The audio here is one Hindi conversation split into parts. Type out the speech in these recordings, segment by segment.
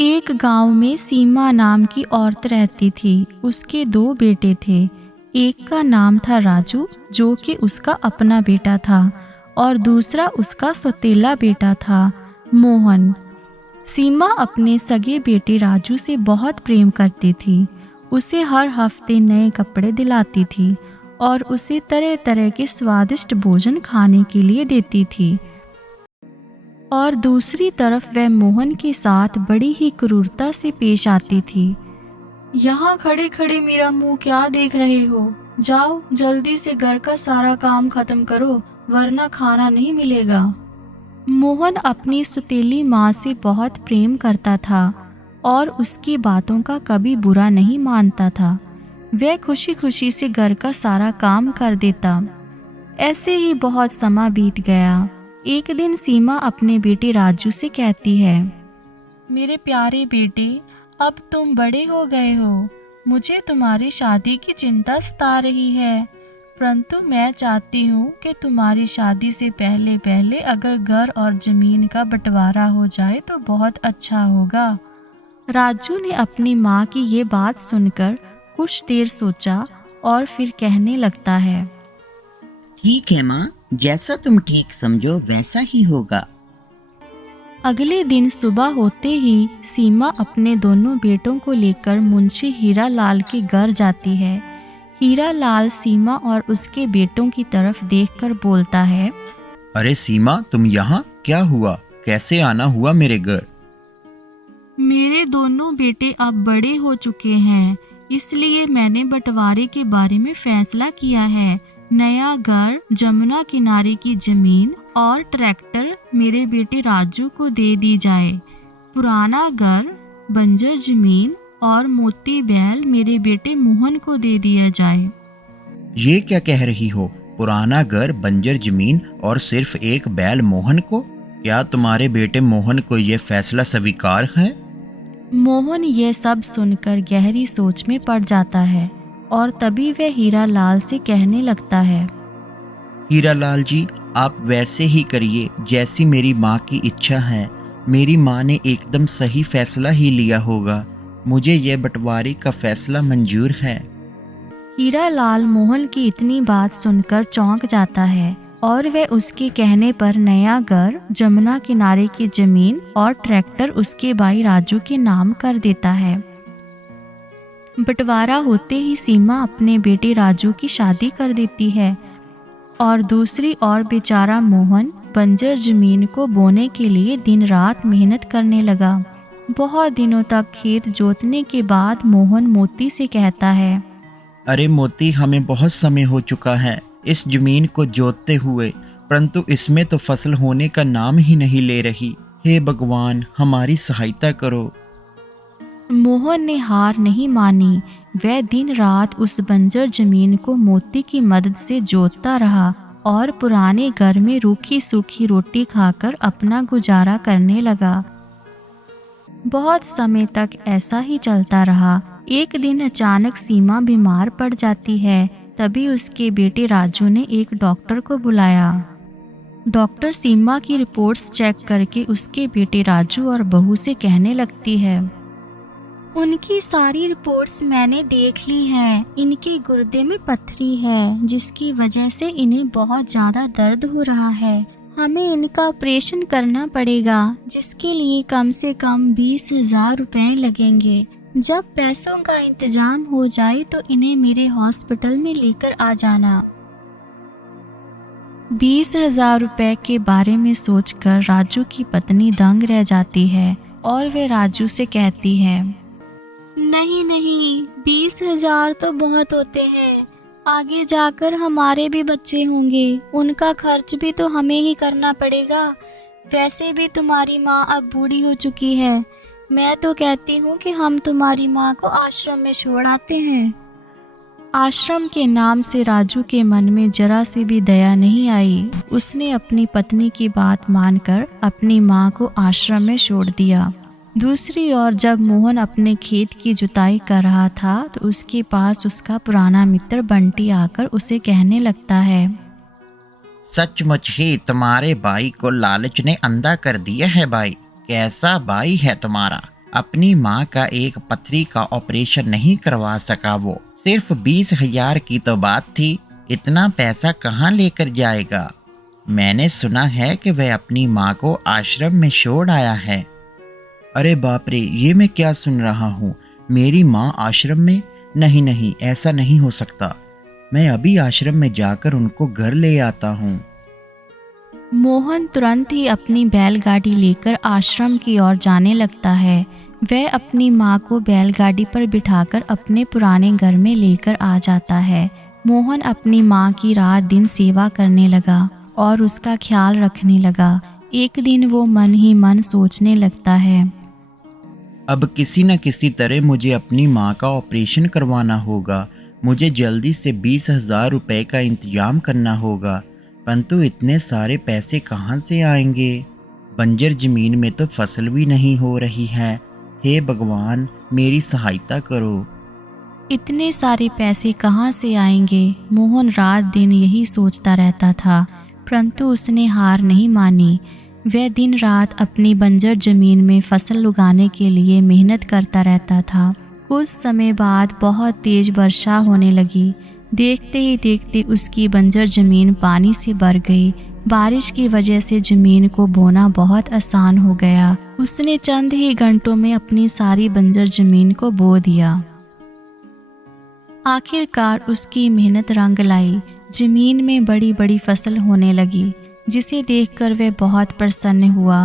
एक गांव में सीमा नाम की औरत रहती थी। उसके दो बेटे थे। एक का नाम था राजू, जो कि उसका अपना बेटा था, और दूसरा उसका सौतेला बेटा था, मोहन। सीमा अपने सगे बेटे राजू से बहुत प्रेम करती थी। उसे हर हफ्ते नए कपड़े दिलाती थी और उसे तरह तरह के स्वादिष्ट भोजन खाने के लिए देती थी। और दूसरी तरफ वह मोहन के साथ बड़ी ही क्रूरता से पेश आती थी। यहाँ खड़े खड़े मेरा मुंह क्या देख रहे हो? जाओ जल्दी से घर का सारा काम खत्म करो, वरना खाना नहीं मिलेगा। मोहन अपनी सौतेली माँ से बहुत प्रेम करता था और उसकी बातों का कभी बुरा नहीं मानता था। वह खुशी खुशी से घर का सारा काम कर देता। ऐसे ही बहुत समय बीत गया। एक दिन सीमा अपने बेटे राजू से कहती है, मेरे प्यारे बेटे, अब तुम बड़े हो गए हो। मुझे तुम्हारी शादी की चिंता सता रही है, परंतु मैं चाहती हूँ कि तुम्हारी शादी से पहले पहले अगर घर और जमीन का बंटवारा हो जाए तो बहुत अच्छा होगा। राजू ने अपनी माँ की ये बात सुनकर कुछ देर सोचा और फिर कहने लगता है, ठीक है माँ, जैसा तुम ठीक समझो वैसा ही होगा। अगले दिन सुबह होते ही सीमा अपने दोनों बेटों को लेकर मुंशी हीरा लाल के घर जाती है। हीरा लाल सीमा और उसके बेटों की तरफ देखकर बोलता है, अरे सीमा, तुम यहाँ क्या हुआ? कैसे आना हुआ मेरे घर? मेरे दोनों बेटे अब बड़े हो चुके हैं, इसलिए मैंने बंटवारे के बारे में फैसला किया है। नया घर, जमुना किनारे की जमीन और ट्रैक्टर मेरे बेटे राजू को दे दी जाए। पुराना घर, बंजर जमीन और मोती बैल मेरे बेटे मोहन को दे दिया जाए। ये क्या कह रही हो? पुराना घर, बंजर जमीन और सिर्फ एक बैल मोहन को? क्या तुम्हारे बेटे मोहन को यह फैसला स्वीकार है? मोहन ये सब सुनकर गहरी सोच में पड़ जाता है और तभी वह हीरा लाल से कहने लगता है, हीरा लाल जी, आप वैसे ही करिए जैसी मेरी माँ की इच्छा है। मेरी माँ ने एकदम सही फैसला ही लिया होगा। मुझे यह बंटवारे का फैसला मंजूर है। हीरा लाल मोहन की इतनी बात सुनकर चौंक जाता है और वह उसके कहने पर नया घर, जमुना किनारे की जमीन और ट्रैक्टर उसके भाई राजू के नाम कर देता है। बंटवारा होते ही सीमा अपने बेटे राजू की शादी कर देती है और दूसरी ओर बेचारा मोहन बंजर जमीन को बोने के लिए दिन रात मेहनत करने लगा। बहुत दिनों तक खेत जोतने के बाद मोहन मोती से कहता है, अरे मोती, हमें बहुत समय हो चुका है इस जमीन को जोतते हुए, परंतु इसमें तो फसल होने का नाम ही नहीं ले रही। हे भगवान, हमारी सहायता करो। मोहन ने हार नहीं मानी। वह दिन रात उस बंजर जमीन को मोती की मदद से जोतता रहा और पुराने घर में रूखी सूखी रोटी खाकर अपना गुजारा करने लगा। बहुत समय तक ऐसा ही चलता रहा। एक दिन अचानक सीमा बीमार पड़ जाती है। तभी उसके बेटे राजू ने एक डॉक्टर को बुलाया। डॉक्टर सीमा की रिपोर्ट्स चेक करके उसके बेटे राजू और बहू से कहने लगती है, उनकी सारी रिपोर्ट्स मैंने देख ली हैं। इनके गुर्दे में पथरी है, जिसकी वजह से इन्हें बहुत ज़्यादा दर्द हो रहा है। हमें इनका ऑपरेशन करना पड़ेगा, जिसके लिए कम से कम 20,000 रुपए लगेंगे। जब पैसों का इंतजाम हो जाए तो इन्हें मेरे हॉस्पिटल में लेकर आ जाना। 20,000 रुपए के बारे में सोचकर राजू की पत्नी दंग रह जाती है और वे राजू से कहती है, नहीं नहीं, 20,000 तो बहुत होते हैं। आगे जाकर हमारे भी बच्चे होंगे, उनका खर्च भी तो हमें ही करना पड़ेगा। वैसे भी तुम्हारी माँ अब बूढ़ी हो चुकी है। मैं तो कहती हूँ कि हम तुम्हारी माँ को आश्रम में छोड़ आते हैं। आश्रम के नाम से राजू के मन में जरा सी भी दया नहीं आई। उसने अपनी पत्नी की बात मानकर अपनी माँ को आश्रम में छोड़ दिया। दूसरी ओर जब मोहन अपने खेत की जुताई कर रहा था तो उसके पास उसका पुराना मित्र बंटी आकर उसे कहने लगता है, सचमुच ही तुम्हारे भाई को लालच ने अंधा कर दिया है भाई। कैसा भाई है तुम्हारा, अपनी माँ का एक पथरी का ऑपरेशन नहीं करवा सका वो। सिर्फ 20,000 की तो बात थी, इतना पैसा कहाँ लेकर जाएगा। मैंने सुना है कि वह अपनी माँ को आश्रम में छोड़ आया है। अरे बाप रे, ये मैं क्या सुन रहा हूँ? मेरी माँ आश्रम में? नहीं नहीं, ऐसा नहीं हो सकता। मैं अभी आश्रम में जाकर उनको घर ले आता हूँ। मोहन तुरंत ही अपनी बैलगाड़ी लेकर आश्रम की ओर जाने लगता है। वह अपनी माँ को बैलगाड़ी पर बिठाकर अपने पुराने घर में लेकर आ जाता है। मोहन अपनी माँ की रात दिन सेवा करने लगा और उसका ख्याल रखने लगा। एक दिन वो मन ही मन सोचने लगता है, अब किसी न किसी तरह मुझे अपनी माँ का ऑपरेशन करवाना होगा। मुझे जल्दी से 20,000 रुपये का इंतजाम करना होगा, परंतु इतने सारे पैसे कहाँ से आएंगे? बंजर ज़मीन में तो फसल भी नहीं हो रही है। हे भगवान, मेरी सहायता करो। इतने सारे पैसे कहाँ से आएंगे? मोहन रात दिन यही सोचता रहता था, परंतु उसने हार नहीं मानी। वह दिन रात अपनी बंजर जमीन में फसल उगाने के लिए मेहनत करता रहता था। कुछ समय बाद बहुत तेज वर्षा होने लगी। देखते ही देखते उसकी बंजर जमीन पानी से भर गई। बारिश की वजह से जमीन को बोना बहुत आसान हो गया। उसने चंद ही घंटों में अपनी सारी बंजर जमीन को बो दिया। आखिरकार उसकी मेहनत रंग लाई। जमीन में बड़ी बड़ी फसल होने लगी, जिसे देखकर वह बहुत प्रसन्न हुआ।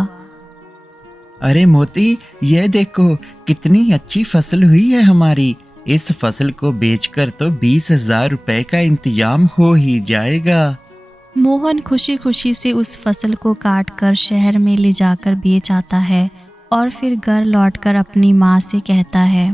अरे मोती, यह देखो कितनी अच्छी फसल हुई है हमारी। इस फसल को बेचकर तो 20,000 रुपये का इंतजाम हो ही जाएगा। मोहन खुशी खुशी से उस फसल को काटकर शहर में ले जाकर बेच आता है और फिर घर लौटकर अपनी माँ से कहता है,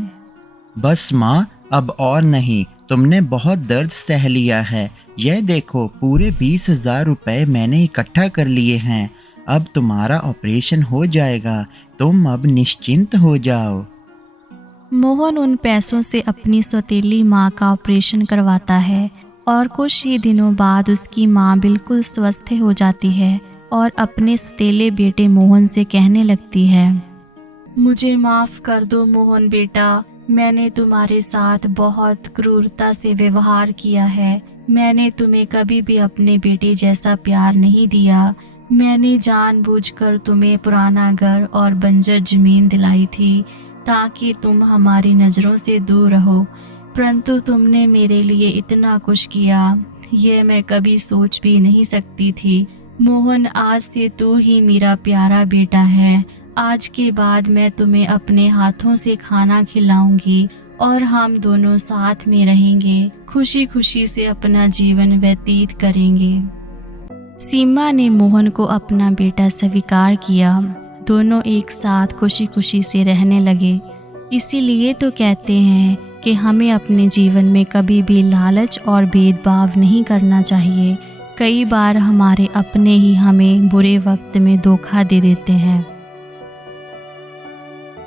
बस माँ, अब और नहीं, तुमने बहुत दर्द सह लिया है। यह देखो पूरे 20,000 रुपये मैंने इकट्ठा कर लिए हैं। अब तुम्हारा ऑपरेशन हो जाएगा, तुम अब निश्चिंत हो जाओ। मोहन उन पैसों से अपनी सौतेली माँ का ऑपरेशन करवाता है और कुछ ही दिनों बाद उसकी माँ बिल्कुल स्वस्थ हो जाती है और अपने सौतेले बेटे मोहन से कहने लगती है, मुझे माफ़ कर दो मोहन बेटा, मैंने तुम्हारे साथ बहुत क्रूरता से व्यवहार किया है। मैंने तुम्हें कभी भी अपने बेटे जैसा प्यार नहीं दिया। मैंने जानबूझकर तुम्हें पुराना घर और बंजर जमीन दिलाई थी ताकि तुम हमारी नज़रों से दूर रहो, परंतु तुमने मेरे लिए इतना कुछ किया, ये मैं कभी सोच भी नहीं सकती थी। मोहन, आज से तू ही मेरा प्यारा बेटा है। आज के बाद मैं तुम्हें अपने हाथों से खाना खिलाऊंगी और हम दोनों साथ में रहेंगे, खुशी खुशी से अपना जीवन व्यतीत करेंगे। सीमा ने मोहन को अपना बेटा स्वीकार किया। दोनों एक साथ खुशी खुशी से रहने लगे। इसीलिए तो कहते हैं कि हमें अपने जीवन में कभी भी लालच और भेदभाव नहीं करना चाहिए। कई बार हमारे अपने ही हमें बुरे वक्त में धोखा दे देते हैं।